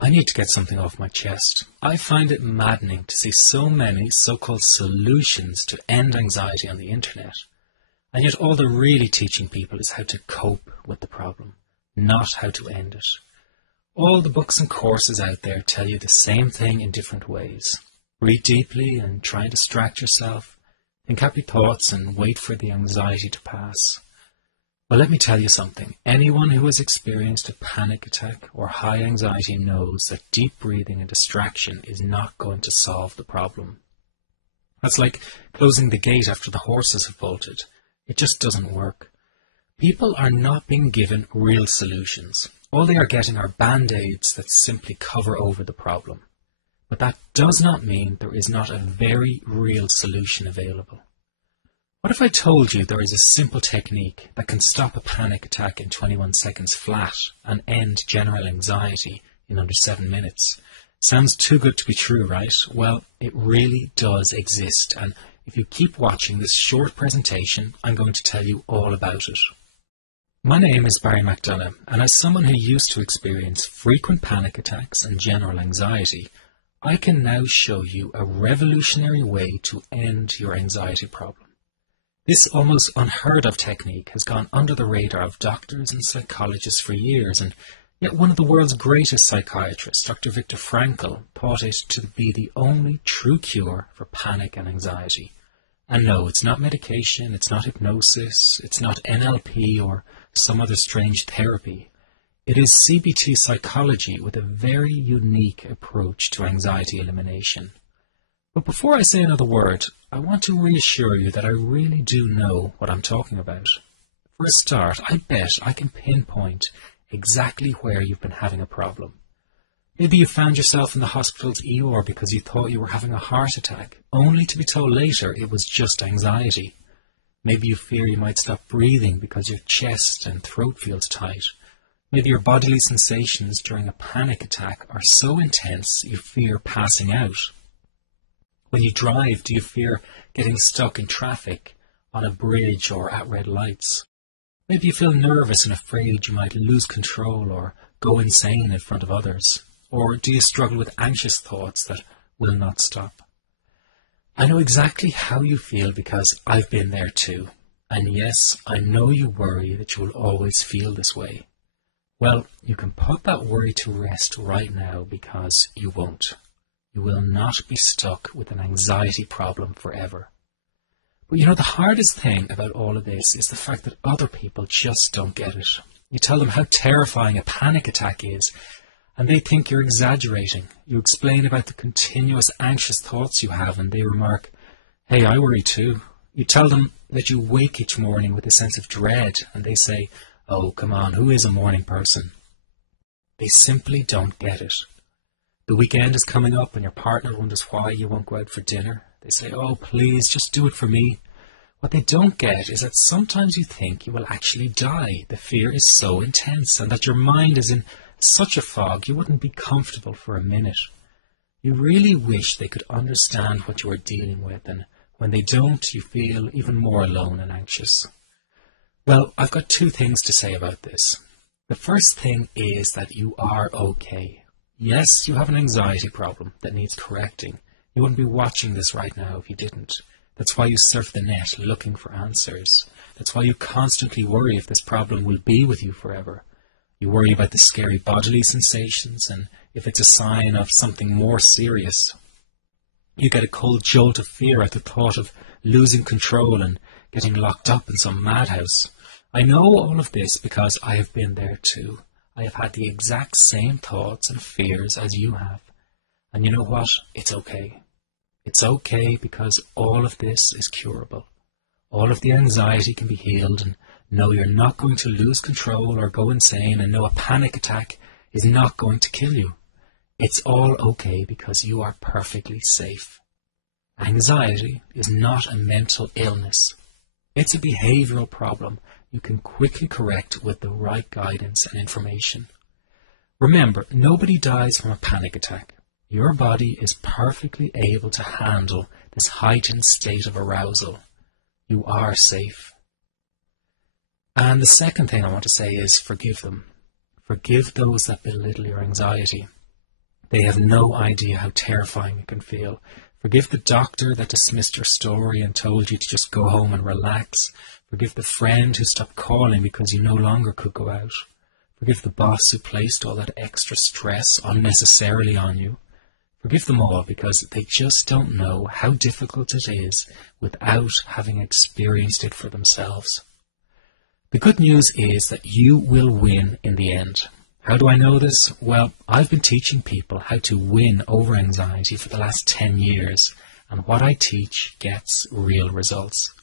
I need to get something off my chest. I find it maddening to see so many so-called solutions to end anxiety on the internet, and yet all they're really teaching people is how to cope with the problem, not how to end it. All the books and courses out there tell you the same thing in different ways. Read deeply and try and distract yourself. Think happy thoughts and wait for the anxiety to pass. Well, let me tell you something. Anyone who has experienced a panic attack or high anxiety knows that deep breathing and distraction is not going to solve the problem. That's like closing the gate after the horses have bolted. It just doesn't work. People are not being given real solutions. All they are getting are band-aids that simply cover over the problem. But that does not mean there is not a very real solution available. What if I told you there is a simple technique that can stop a panic attack in 21 seconds flat and end general anxiety in under 7 minutes? Sounds too good to be true, right? Well, it really does exist, and if you keep watching this short presentation, I'm going to tell you all about it. My name is Barry McDonough, and as someone who used to experience frequent panic attacks and general anxiety, I can now show you a revolutionary way to end your anxiety problem. This almost unheard of technique has gone under the radar of doctors and psychologists for years, and yet one of the world's greatest psychiatrists, Dr. Viktor Frankl, thought it to be the only true cure for panic and anxiety. And no, it's not medication, it's not hypnosis, it's not NLP or some other strange therapy. It is CBT psychology with a very unique approach to anxiety elimination. But before I say another word, I want to reassure you that I really do know what I'm talking about. For a start, I bet I can pinpoint exactly where you've been having a problem. Maybe you found yourself in the hospital's ER because you thought you were having a heart attack, only to be told later it was just anxiety. Maybe you fear you might stop breathing because your chest and throat feels tight. Maybe your bodily sensations during a panic attack are so intense you fear passing out. When you drive, do you fear getting stuck in traffic, on a bridge or at red lights? Maybe you feel nervous and afraid you might lose control or go insane in front of others. Or do you struggle with anxious thoughts that will not stop? I know exactly how you feel because I've been there too. And yes, I know you worry that you will always feel this way. Well, you can put that worry to rest right now because you won't. You will not be stuck with an anxiety problem forever. But you know, the hardest thing about all of this is the fact that other people just don't get it. You tell them how terrifying a panic attack is, and they think you're exaggerating. You explain about the continuous anxious thoughts you have, and they remark, "Hey, I worry too." You tell them that you wake each morning with a sense of dread, and they say, "Oh, come on, who is a morning person?" They simply don't get it. The weekend is coming up and your partner wonders why you won't go out for dinner. They say, "Oh, please, just do it for me." What they don't get is that sometimes you think you will actually die. The fear is so intense, and that your mind is in such a fog you wouldn't be comfortable for a minute. You really wish they could understand what you are dealing with, and when they don't, you feel even more alone and anxious. Well, I've got two things to say about this. The first thing is that you are okay. Yes, you have an anxiety problem that needs correcting. You wouldn't be watching this right now if you didn't. That's why you surf the net looking for answers. That's why you constantly worry if this problem will be with you forever. You worry about the scary bodily sensations and if it's a sign of something more serious. You get a cold jolt of fear at the thought of losing control and getting locked up in some madhouse. I know all of this because I have been there too. I have had the exact same thoughts and fears as you have. And you know what? It's okay. It's okay because all of this is curable. All of the anxiety can be healed, and no, you're not going to lose control or go insane, and no, a panic attack is not going to kill you. It's all okay because you are perfectly safe. Anxiety is not a mental illness. It's a behavioral problem you can quickly correct with the right guidance and information. Remember, nobody dies from a panic attack. Your body is perfectly able to handle this heightened state of arousal. You are safe. And the second thing I want to say is forgive them. Forgive those that belittle your anxiety. They have no idea how terrifying it can feel. Forgive the doctor that dismissed your story and told you to just go home and relax. Forgive the friend who stopped calling because you no longer could go out. Forgive the boss who placed all that extra stress unnecessarily on you. Forgive them all because they just don't know how difficult it is without having experienced it for themselves. The good news is that you will win in the end. How do I know this? Well, I've been teaching people how to win over anxiety for the last 10 years, and what I teach gets real results.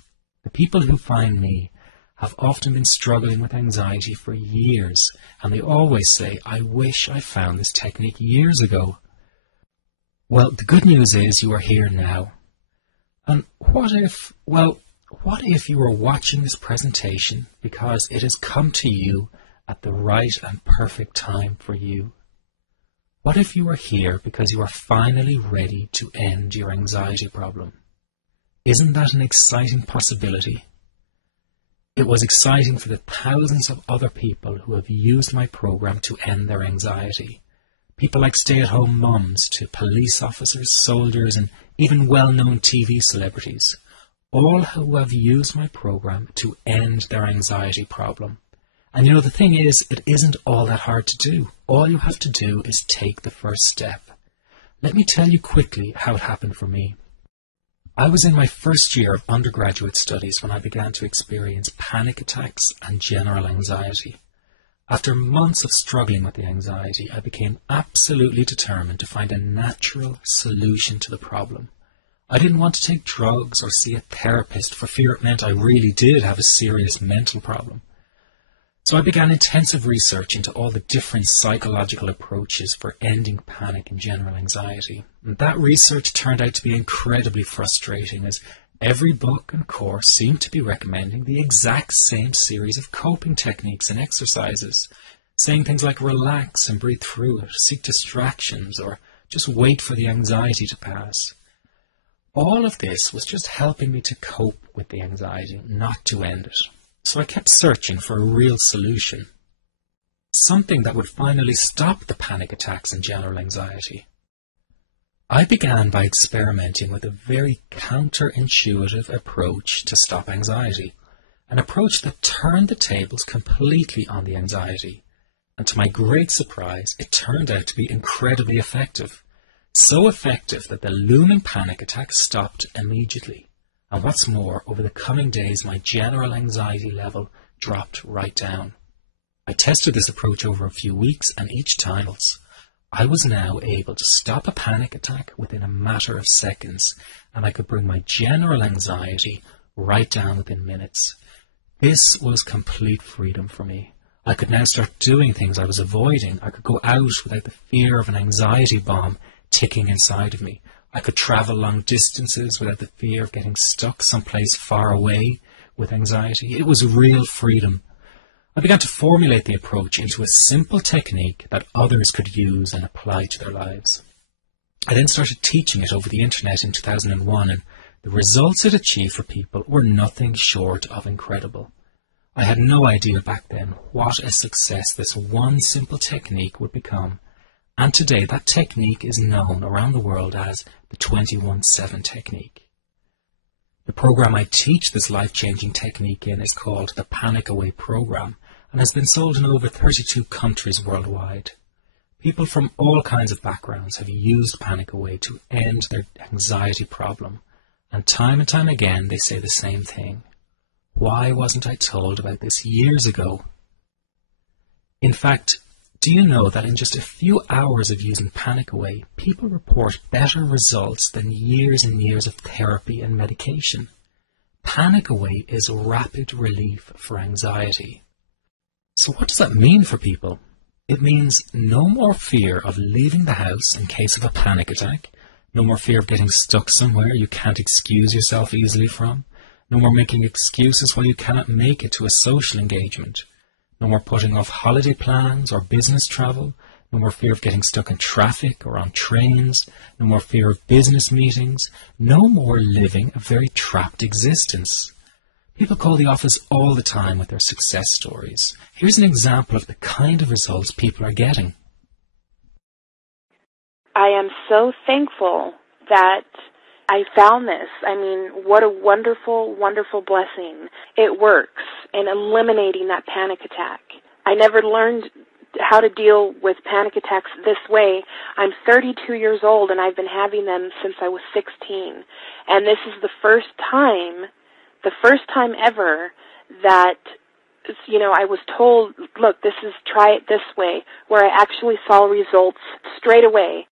The people who find me have often been struggling with anxiety for years, and they always say, I wish I found this technique years ago. Well, the good news is you are here now. And what if you were watching this presentation because it has come to you at the right and perfect time for you? What if you are here because you are finally ready to end your anxiety problem? Isn't that an exciting possibility? It was exciting for the thousands of other people who have used my program to end their anxiety. People like stay-at-home mums to police officers, soldiers, and even well-known TV celebrities, all who have used my program to end their anxiety problem. And you know, the thing is, it isn't all that hard to do. All you have to do is take the first step. Let me tell you quickly how it happened for me. I was in my first year of undergraduate studies when I began to experience panic attacks and general anxiety. After months of struggling with the anxiety, I became absolutely determined to find a natural solution to the problem. I didn't want to take drugs or see a therapist for fear it meant I really did have a serious mental problem. So I began intensive research into all the different psychological approaches for ending panic and general anxiety. And that research turned out to be incredibly frustrating, as every book and course seemed to be recommending the exact same series of coping techniques and exercises, saying things like relax and breathe through it, seek distractions, or just wait for the anxiety to pass. All of this was just helping me to cope with the anxiety, not to end it. So I kept searching for a real solution, something that would finally stop the panic attacks and general anxiety. I began by experimenting with a very counterintuitive approach to stop anxiety, an approach that turned the tables completely on the anxiety. And to my great surprise, it turned out to be incredibly effective. So effective that the looming panic attacks stopped immediately. And what's more, over the coming days, my general anxiety level dropped right down. I tested this approach over a few weeks, and each time I was now able to stop a panic attack within a matter of seconds, and I could bring my general anxiety right down within minutes. This was complete freedom for me. I could now start doing things I was avoiding. I could go out without the fear of an anxiety bomb ticking inside of me. I could travel long distances without the fear of getting stuck someplace far away with anxiety. It was real freedom. I began to formulate the approach into a simple technique that others could use and apply to their lives. I then started teaching it over the internet in 2001, and the results it achieved for people were nothing short of incredible. I had no idea back then what a success this one simple technique would become. And today that technique is known around the world as the 21-7 technique. The program I teach this life-changing technique in is called the Panic Away program and has been sold in over 32 countries worldwide. People from all kinds of backgrounds have used Panic Away to end their anxiety problem, and time again they say the same thing. Why wasn't I told about this years ago? In fact, do you know that in just a few hours of using Panic Away, people report better results than years and years of therapy and medication? Panic Away is rapid relief for anxiety. So what does that mean for people? It means no more fear of leaving the house in case of a panic attack, no more fear of getting stuck somewhere you can't excuse yourself easily from, no more making excuses why you cannot make it to a social engagement, no more putting off holiday plans or business travel, no more fear of getting stuck in traffic or on trains, no more fear of business meetings, no more living a very trapped existence. People call the office all the time with their success stories. Here's an example of the kind of results people are getting. I am so thankful that I found this. I mean, what a wonderful, wonderful blessing. It works in eliminating that panic attack. I never learned how to deal with panic attacks this way. I'm 32 years old, and I've been having them since I was 16. And this is the first time ever that, I was told, look, try it this way, where I actually saw results straight away.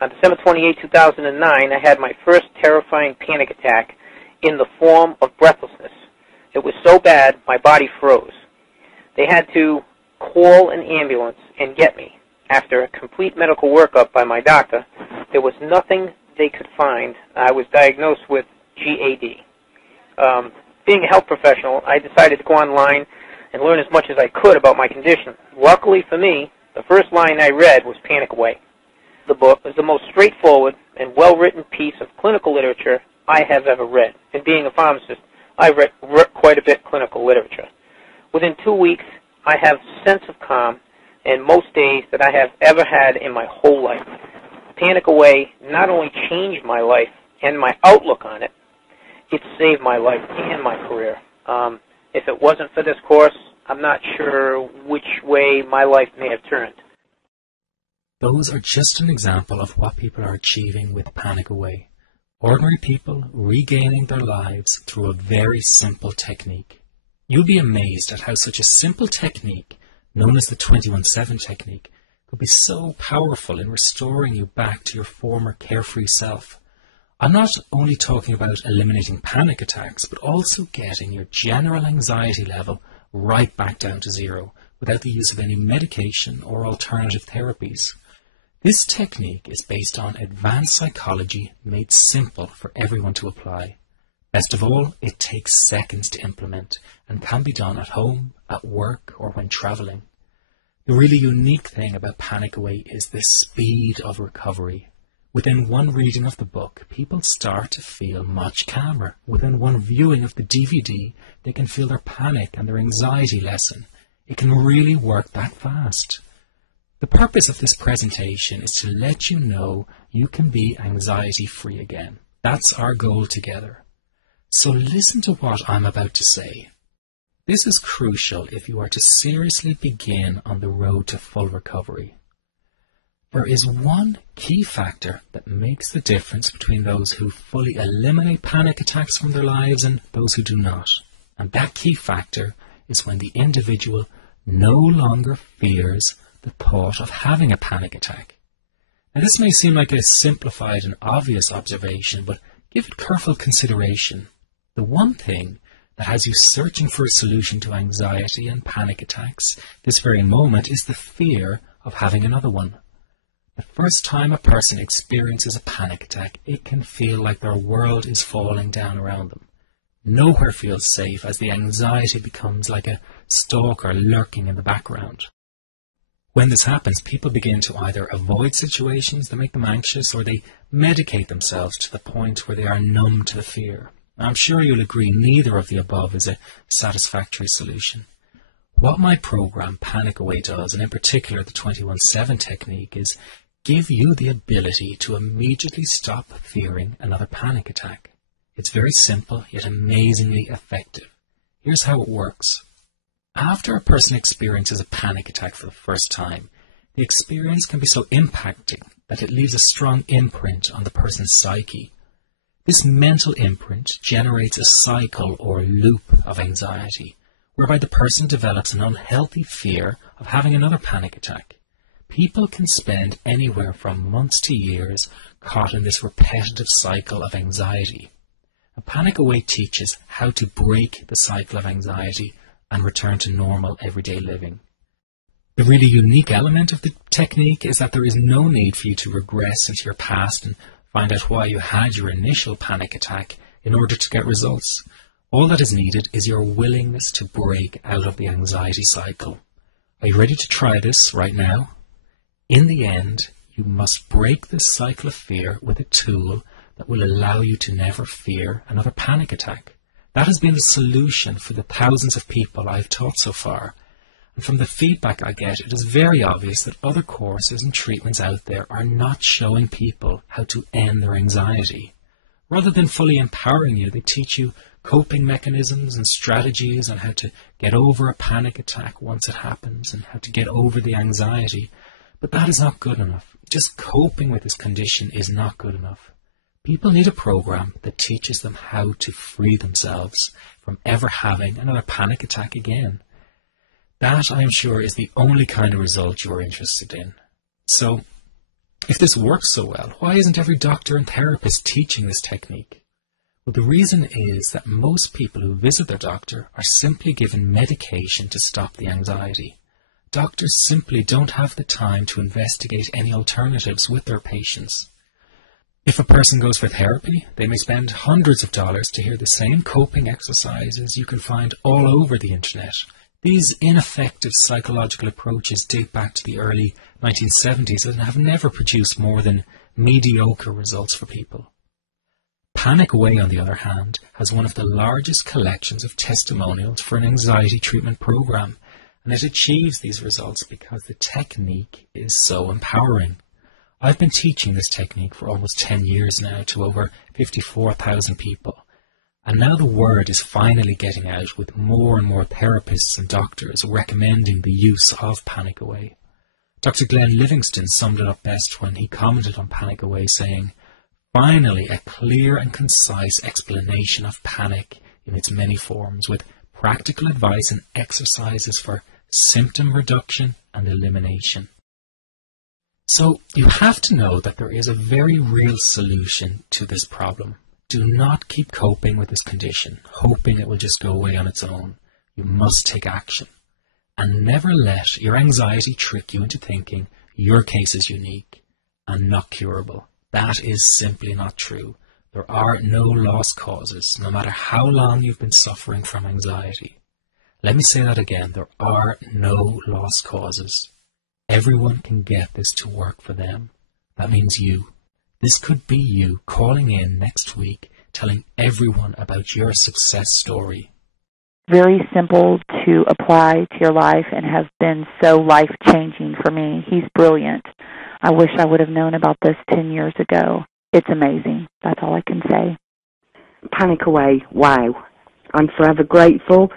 On December 28, 2009, I had my first terrifying panic attack in the form of breathlessness. It was so bad, my body froze. They had to call an ambulance and get me. After a complete medical workup by my doctor, there was nothing they could find. I was diagnosed with GAD. Being a health professional, I decided to go online and learn as much as I could about my condition. Luckily for me, the first line I read was Panic Away. The book is the most straightforward and well-written piece of clinical literature I have ever read. And being a pharmacist, I've read quite a bit of clinical literature. Within 2 weeks, I have a sense of calm and most days that I have ever had in my whole life. Panic Away not only changed my life and my outlook on it, it saved my life and my career. If it wasn't for this course, I'm not sure which way my life may have turned. Those are just an example of what people are achieving with Panic Away. Ordinary people regaining their lives through a very simple technique. You'll be amazed at how such a simple technique, known as the 21-7 technique, could be so powerful in restoring you back to your former carefree self. I'm not only talking about eliminating panic attacks, but also getting your general anxiety level right back down to zero without the use of any medication or alternative therapies. This technique is based on advanced psychology made simple for everyone to apply. Best of all, it takes seconds to implement and can be done at home, at work, or when traveling. The really unique thing about Panic Away is the speed of recovery. Within one reading of the book, people start to feel much calmer. Within one viewing of the DVD, they can feel their panic and their anxiety lessen. It can really work that fast. The purpose of this presentation is to let you know you can be anxiety-free again. That's our goal together. So listen to what I'm about to say. This is crucial if you are to seriously begin on the road to full recovery. There is one key factor that makes the difference between those who fully eliminate panic attacks from their lives and those who do not. And that key factor is when the individual no longer fears the thought of having a panic attack. Now, this may seem like a simplified and obvious observation, but give it careful consideration. The one thing that has you searching for a solution to anxiety and panic attacks this very moment is the fear of having another one. The first time a person experiences a panic attack, it can feel like their world is falling down around them. Nowhere feels safe as the anxiety becomes like a stalker lurking in the background. When this happens, people begin to either avoid situations that make them anxious or they medicate themselves to the point where they are numb to the fear. I'm sure you'll agree neither of the above is a satisfactory solution. What my program Panic Away does, and in particular the 21-7 technique, is give you the ability to immediately stop fearing another panic attack. It's very simple, yet amazingly effective. Here's how it works. After a person experiences a panic attack for the first time, the experience can be so impacting that it leaves a strong imprint on the person's psyche. This mental imprint generates a cycle or loop of anxiety, whereby the person develops an unhealthy fear of having another panic attack. People can spend anywhere from months to years caught in this repetitive cycle of anxiety. Panic Away teaches how to break the cycle of anxiety and return to normal everyday living. The really unique element of the technique is that there is no need for you to regress into your past and find out why you had your initial panic attack in order to get results. All that is needed is your willingness to break out of the anxiety cycle. Are you ready to try this right now? In the end, you must break this cycle of fear with a tool that will allow you to never fear another panic attack. That has been the solution for the thousands of people I've taught so far. And from the feedback I get, it is very obvious that other courses and treatments out there are not showing people how to end their anxiety. Rather than fully empowering you, they teach you coping mechanisms and strategies on how to get over a panic attack once it happens and how to get over the anxiety. But that is not good enough. Just coping with this condition is not good enough. People need a program that teaches them how to free themselves from ever having another panic attack again. That, I am sure, is the only kind of result you are interested in. So, if this works so well, why isn't every doctor and therapist teaching this technique? Well, the reason is that most people who visit their doctor are simply given medication to stop the anxiety. Doctors simply don't have the time to investigate any alternatives with their patients. If a person goes for therapy, they may spend hundreds of dollars to hear the same coping exercises you can find all over the internet. These ineffective psychological approaches date back to the early 1970s and have never produced more than mediocre results for people. Panic Away, on the other hand, has one of the largest collections of testimonials for an anxiety treatment program, and it achieves these results because the technique is so empowering. I've been teaching this technique for almost 10 years now to over 54,000 people, and now the word is finally getting out with more and more therapists and doctors recommending the use of Panic Away. Dr. Glenn Livingston summed it up best when he commented on Panic Away, saying, "Finally, a clear and concise explanation of panic in its many forms, with practical advice and exercises for symptom reduction and elimination." So you have to know that there is a very real solution to this problem. Do not keep coping with this condition, hoping it will just go away on its own. You must take action. And never let your anxiety trick you into thinking your case is unique and not curable. That is simply not true. There are no lost causes, no matter how long you've been suffering from anxiety. Let me say that again. There are no lost causes. Everyone can get this to work for them. That means you. This could be you calling in next week, telling everyone about your success story. Very simple to apply to your life and has been so life-changing for me. He's brilliant. I wish I would have known about this 10 years ago. It's amazing. That's all I can say. Panic Away, wow. I'm forever grateful,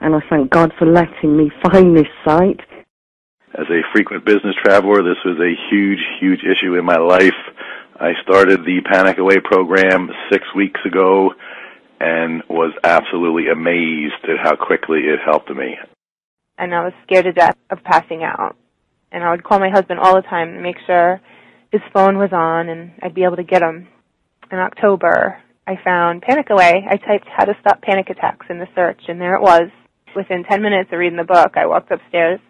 and I thank God for letting me find this site. As a frequent business traveler, this was a huge, huge issue in my life. I started the Panic Away program 6 weeks ago and was absolutely amazed at how quickly it helped me. And I was scared to death of passing out. And I would call my husband all the time to make sure his phone was on and I'd be able to get him. In October, I found Panic Away. I typed "how to stop panic attacks" in the search, and there it was. Within 10 minutes of reading the book, I walked upstairs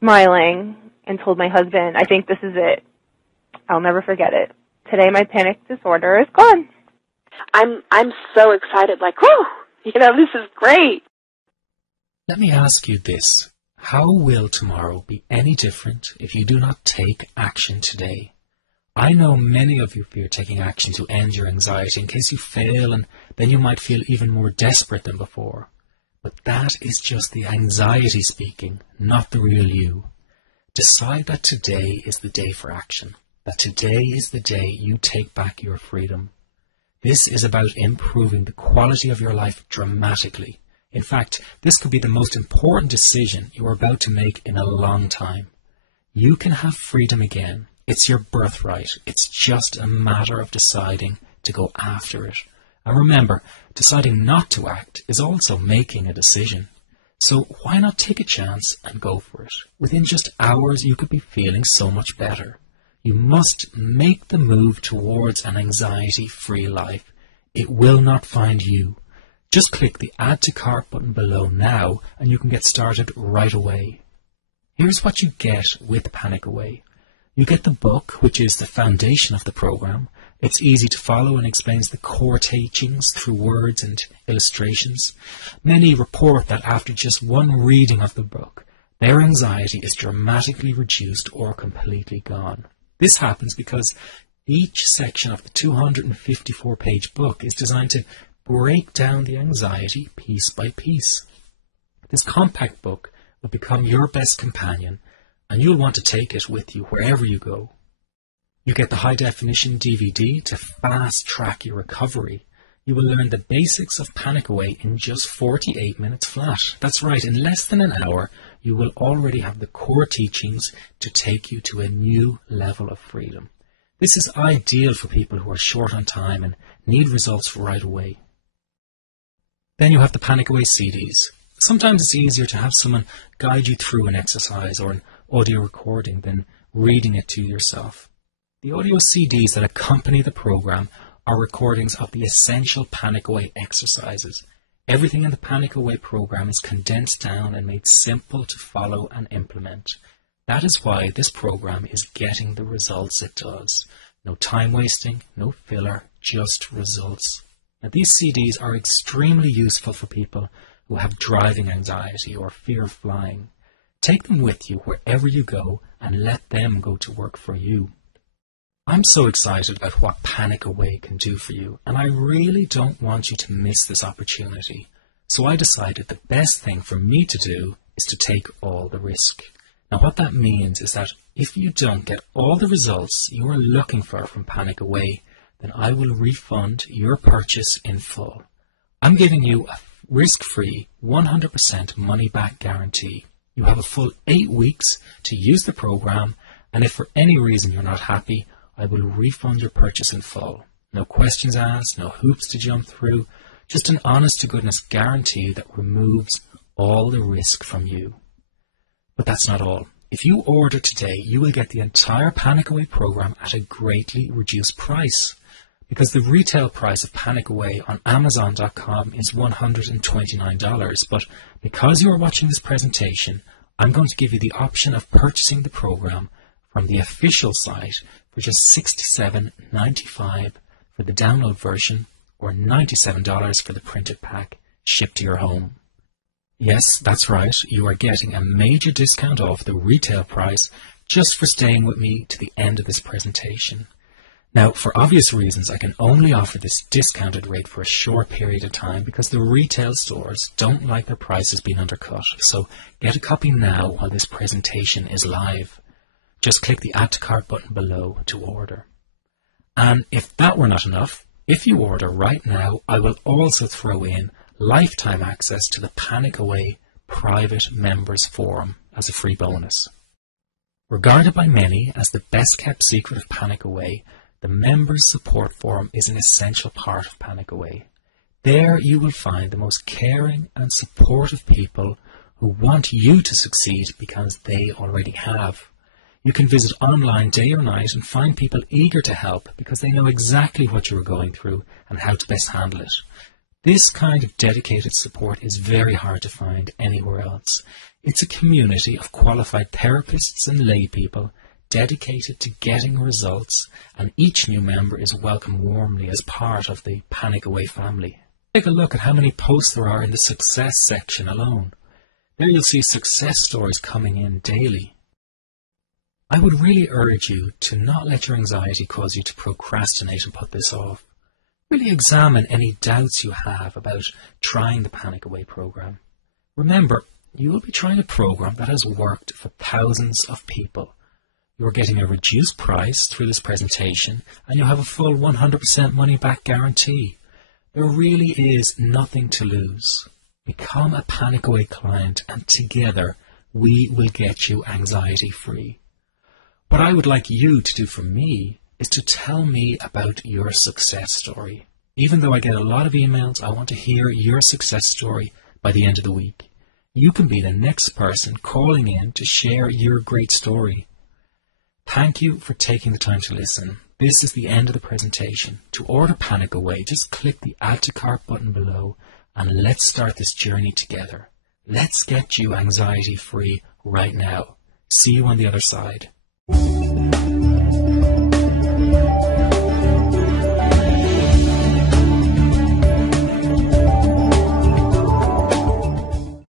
smiling and told my husband, "I think this is it. I'll never forget it. Today my panic disorder is gone." I'm so excited, like, whoo, this is great. Let me ask you this. How will tomorrow be any different if you do not take action today? I know many of you fear taking action to end your anxiety in case you fail, and then you might feel even more desperate than before. But that is just the anxiety speaking, not the real you. Decide that today is the day for action, that today is the day you take back your freedom. This is about improving the quality of your life dramatically. In fact, this could be the most important decision you are about to make in a long time. You can have freedom again. It's your birthright. It's just a matter of deciding to go after it. And remember, deciding not to act is also making a decision. So why not take a chance and go for it? Within just hours, you could be feeling so much better. You must make the move towards an anxiety-free life. It will not find you. Just click the Add to Cart button below now and you can get started right away. Here's what you get with Panic Away. You get the book, which is the foundation of the program. It's easy to follow and explains the core teachings through words and illustrations. Many report that after just one reading of the book, their anxiety is dramatically reduced or completely gone. This happens because each section of the 254-page book is designed to break down the anxiety piece by piece. This compact book will become your best companion, and you'll want to take it with you wherever you go. You get the high-definition DVD to fast-track your recovery. You will learn the basics of Panic Away in just 48 minutes flat. That's right, in less than an hour, you will already have the core teachings to take you to a new level of freedom. This is ideal for people who are short on time and need results right away. Then you have the Panic Away CDs. Sometimes it's easier to have someone guide you through an exercise or an audio recording than reading it to yourself. The audio CDs that accompany the program are recordings of the essential Panic Away exercises. Everything in the Panic Away program is condensed down and made simple to follow and implement. That is why this program is getting the results it does. No time wasting, no filler, just results. Now, these CDs are extremely useful for people who have driving anxiety or fear of flying. Take them with you wherever you go and let them go to work for you. I'm so excited about what Panic Away can do for you, and I really don't want you to miss this opportunity. So I decided the best thing for me to do is to take all the risk. Now what that means is that if you don't get all the results you are looking for from Panic Away, then I will refund your purchase in full. I'm giving you a risk-free 100% money-back guarantee. You have a full 8 weeks to use the program, and if for any reason you're not happy, I will refund your purchase in full. No questions asked, no hoops to jump through, just an honest-to-goodness guarantee that removes all the risk from you. But that's not all. If you order today, you will get the entire Panic Away program at a greatly reduced price. Because the retail price of Panic Away on Amazon.com is $129. But because you are watching this presentation, I'm going to give you the option of purchasing the program from the official site for just $67.95 for the download version or $97 for the printed pack shipped to your home. Yes, that's right, you are getting a major discount off the retail price just for staying with me to the end of this presentation. Now, for obvious reasons, I can only offer this discounted rate for a short period of time because the retail stores don't like their prices being undercut. So get a copy now while this presentation is live. Just click the Add to Cart button below to order. And if that were not enough, if you order right now, I will also throw in lifetime access to the Panic Away private members forum as a free bonus. Regarded by many as the best kept secret of Panic Away, the Members Support Forum is an essential part of Panic Away. There you will find the most caring and supportive people who want you to succeed because they already have. You can visit online day or night and find people eager to help because they know exactly what you are going through and how to best handle it. This kind of dedicated support is very hard to find anywhere else. It's a community of qualified therapists and lay people dedicated to getting results, and each new member is welcomed warmly as part of the Panic Away family. Take a look at how many posts there are in the success section alone. There you'll see success stories coming in daily. I would really urge you to not let your anxiety cause you to procrastinate and put this off. Really examine any doubts you have about trying the Panic Away program. Remember, you will be trying a program that has worked for thousands of people. You're getting a reduced price through this presentation, and you'll have a full 100% money-back guarantee. There really is nothing to lose. Become a Panic Away client, and together we will get you anxiety-free. What I would like you to do for me is to tell me about your success story. Even though I get a lot of emails, I want to hear your success story by the end of the week. You can be the next person calling in to share your great story. Thank you for taking the time to listen. This is the end of the presentation. To order Panic Away, just click the Add to Cart button below and let's start this journey together. Let's get you anxiety free right now. See you on the other side.